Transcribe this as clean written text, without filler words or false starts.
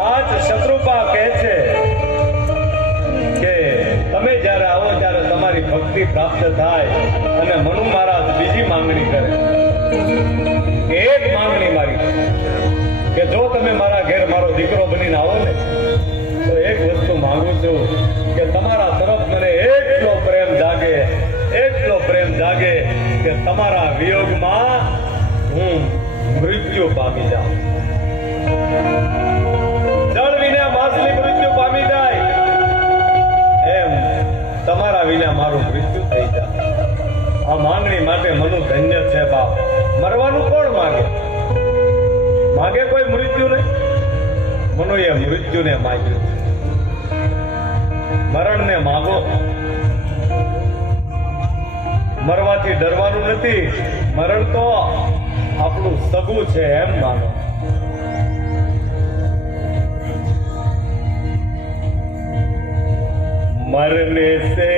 આજ શત્રુપા કહે છે કે તમે જ્યારે આવો ત્યારે તમારી ભક્તિ પ્રાપ્ત થાય અને મનુ મહારાજ બીજી માંગણી કરે. એક માંગણી મારી કે જો તમે મારા ઘેર મારો દીકરો બનીને આવો ને તો એક વસ્તુ માંગુ છું કે તમારા તરફ મને એટલો પ્રેમ જાગે કે તમારા વિયોગમાં હું મૃત્યુ પામી જાઉં. જળ વિના માછલી મૃત્યુ પામી જાય એમ તમારા વિના મારું મૃત્યુ થઈ જાય. આ માંગણી માટે મનુ ધન્ય છે બાપ. મરવાનું કોણ માગે? માગે કોઈ મૃત્યુ નહીં. મનુએ મૃત્યુને માગ્યું. મરણને માગો. મરવાથી ડરવાનું નથી. મરણ તો આપણું સગું છે એમ માનો. मरने से